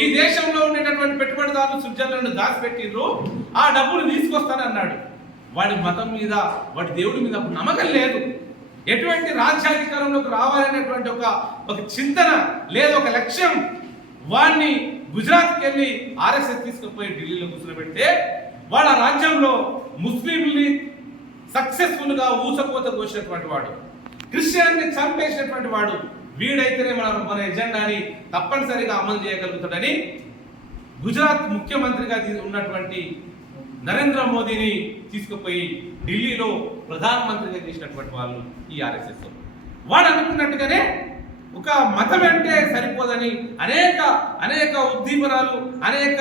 ఈ దేశంలో ఉండేటటువంటి పెట్టుబడిదారులు స్విట్జర్లాండ్ దాచిపెట్టిర్రు, ఆ డబ్బులు తీసుకొస్తానన్నాడు. వాడి మతం మీద, వాడి దేవుడి మీద నమ్మకం లేదు. ఎటువంటి రాజ్యాధికారంలోకి రావాలనేటువంటి ఒక చింతన లేదు, ఒక లక్ష్యం. వాడిని గుజరాత్కి వెళ్ళి ఆర్ఎస్ఎస్ తీసుకుపోయి ఢిల్లీలో కూర్చోబెడితే వాళ్ళ రాజ్యంలో ముస్లింల్ని సక్సెస్ఫుల్ గా ఊసకోత కోసినటువంటి వాడు, క్రిస్టియన్ని చంపేసినటువంటి వాడు వీడైతేనే మన ఎజెండాని తప్పనిసరిగా అమలు చేయగలుగుతాడని గుజరాత్ ముఖ్యమంత్రిగా ఉన్నటువంటి నరేంద్ర మోదీని తీసుకుపోయి ఢిల్లీలో ప్రధానమంత్రిగా చేసినటువంటి వాళ్ళు ఈ ఆర్ఎస్ఎస్. వాడు అనుకున్నట్టుగానే ఒక మతం అంటే సరిపోదని అనేక ఉద్దీపనాలు, అనేక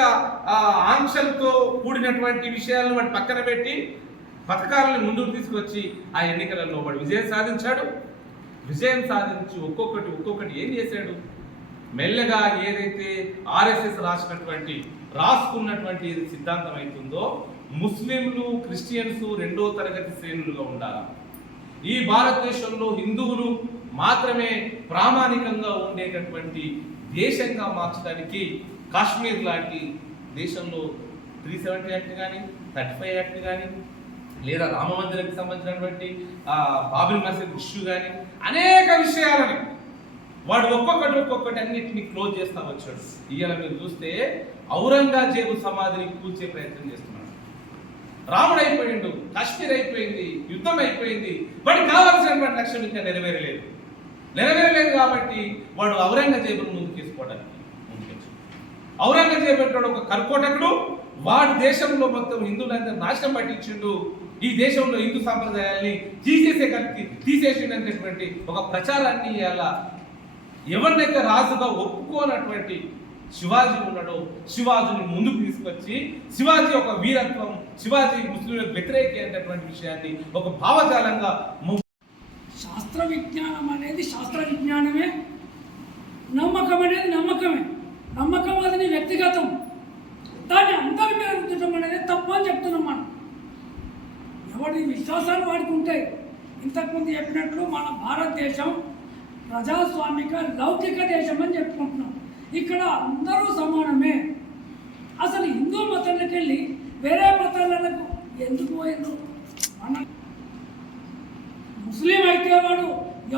ఆంక్షలతో కూడినటువంటి విషయాలను వాటి పక్కన పెట్టి పథకాలను ముందుకు తీసుకొచ్చి ఆ ఎన్నికలలో వాడు విజయం సాధించాడు. విజయం సాధించి ఒక్కొక్కటి ఏం చేశాడు? మెల్లగా ఏదైతే ఆర్ఎస్ఎస్ రాసుకున్నటువంటి సిద్ధాంతం అవుతుందో, ముస్లింలు క్రిస్టియన్స్ రెండో తరగతి శ్రేణులుగా ఉండాలి, ఈ భారతదేశంలో హిందువులు మాత్రమే ప్రామాణికంగా ఉండేటటువంటి దేశంగా మార్చడానికి కాశ్మీర్ లాంటి దేశంలో 370 యాక్ట్ కానీ 35 యాక్ట్ కానీ లేదా రామ మందిరానికి సంబంధించినటువంటి బాబరీ మసీద్ ఇష్యూ కానీ అనేక విషయాలని వాడు ఒక్కొక్కటి అన్నింటినీ క్లోజ్ చేస్తా వచ్చాడు. ఇవాళ మీరు చూస్తే ఔరంగజేబు సమాధిని కూల్చే ప్రయత్నం చేస్తున్నాడు. రాముడు అయిపోయిండు, కాశ్మీర్ అయిపోయింది, యుద్ధం అయిపోయింది, వాడికి కావాల్సినటువంటి లక్ష్యం ఇంకా నెరవేరలేదు కాబట్టి వాడు ఔరంగజేబును ముందుకు తీసుకోవడానికి ముందుకొచ్చాడు. ఔరంగజేబు అంటే ఒక కర్కోటకుడు, వాడి దేశంలో మొత్తం హిందువులందరూ నాశనం పట్టించిండు, ఈ దేశంలో హిందూ సాంప్రదాయాల్ని తీసేసినటువంటి ఒక ప్రచారాన్ని ఇలా ఎవరినైతే రాజుగా ఒప్పుకోనటువంటి శివాజీ ఉన్నాడో శివాజీని ముందుకు తీసుకొచ్చి శివాజీ ఒక వీరత్వం, శివాజీ ముస్లింలకు వ్యతిరేకి అనేటువంటి విషయాన్ని ఒక భావజాలంగా శాస్త్ర విజ్ఞానం అనేది శాస్త్ర విజ్ఞానమే, నమ్మకం అనేది నమ్మకమే. నమ్మకం అది వ్యక్తిగతం, దాన్ని అందరి మీద రుద్దటం అనేది తప్పు అని చెప్తున్నాం మనం. ఎవరి విశ్వాసాలు వాడికి ఉంటాయి. ఇంతకుముందు చెప్పినట్లు మన భారతదేశం ప్రజాస్వామిక లౌకిక దేశం అని చెప్పుకుంటున్నాం. ఇక్కడ అందరూ సమానమే. అసలు హిందూ మతంలోకి వెళ్ళి వేరే మతాలకు ఎందుకు పోయిందో? మన ముస్లిం అయితే వాడు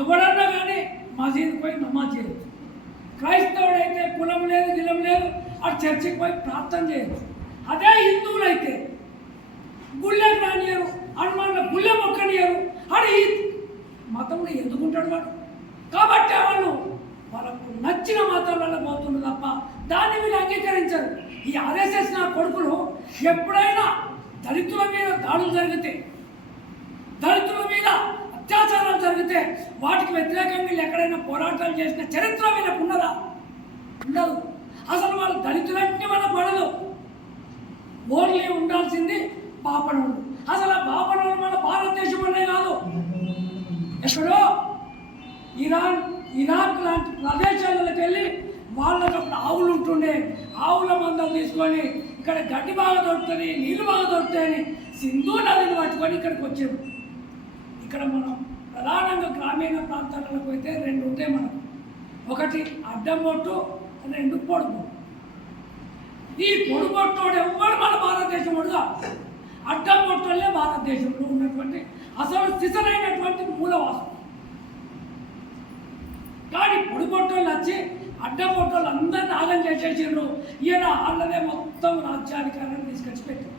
ఎవడన్నా కానీ మసీదుకి పోయి నమాజ్ చేయదు. క్రైస్తవుడు అయితే కులం లేదు గిలం లేదు, ఆ చర్చికి పోయి ప్రార్థన చేయదు. అదే హిందువులు అయితే గుళ్ళకి రానియరు, హనుమాన్ల గుళ్ళె మొక్కనియరు. అది మతంలో ఎందుకుంటాడు వాడు? కాబట్టి వాళ్ళకు నచ్చిన మతాలలో పోతుంది తప్ప దాన్ని వీళ్ళు అంగీకరించరు. ఈ ఆర్ఎస్ఎస్ నా కొడుకులు ఎప్పుడైనా దళితుల మీద దాడులు జరిగితే, దళితుల మీద అత్యాచారాలు జరిగితే వాటికి వ్యతిరేకంగా వీళ్ళు ఎక్కడైనా పోరాటాలు చేసిన చరిత్ర వీళ్ళకు ఉన్నదా? ఉండదు. అసలు వాళ్ళు దళితులంటే మన పడదు. ఓన్లీ ఉండాల్సింది బాపనోళ్ళు. అసలు ఆ బాపనోళ్ళు మన భారతదేశం వల్లే కాదు, ఎక్కడో ఇరాక్ లాంటి ప్రదేశాలకు వెళ్ళి వాళ్ళకి అప్పుడు ఆవులు ఉంటుండే, ఆవుల మందలు తీసుకొని ఇక్కడ గడ్డి బాగా దొరుకుతుంది, నీళ్ళు బాగా దొరుకుతాయని సింధు నదిని పట్టుకొని ఇక్కడికి వచ్చారు. ఇక్కడ మనం ప్రధానంగా గ్రామీణ ప్రాంతాలకు పోతే రెండు ఉంటాయి మనకు. ఒకటి అడ్డం బొట్టు, రెండు పొడుగు. ఈ పొడుగొట్టోడు ఎవ్వడు మన భారతదేశం వాడుగా. అడ్డం బొట్టలే భారతదేశంలో ఉన్నటువంటి అసలు సిసరైనటువంటి మూలవాసం. కానీ పొడుగొట్టోళ్ళు వచ్చి అడ్డం బొట్టోళ్ళు అందరినీ ఆగం చేసేసిండ్రు. ఈయన వాళ్ళదే మొత్తం రాజ్యాధికారాన్ని తీసుకొచ్చి పెట్టారు.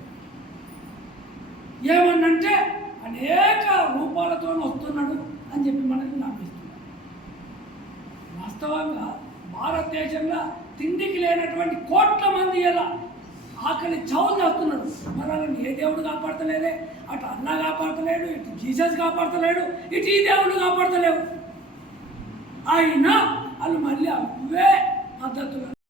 ఏమన్నంటే అనేక రూపాలతో వస్తున్నాడు అని చెప్పి మనకి నమ్మిస్తున్నాడు. వాస్తవంగా భారతదేశంలో తిండికి లేనటువంటి కోట్ల మంది ఇలా ఆకలి చావులు చేస్తున్నాడు. మరి వాళ్ళని ఏ దేవుడు కాపాడతలేదే? అటు అల్లా కాపాడతలేడు, ఇటు జీసస్ కాపాడతలేడు, ఇటు ఈ దేవుడు కాపాడతలేవు. అయినా వాళ్ళు మళ్ళీ అవే పద్ధతులను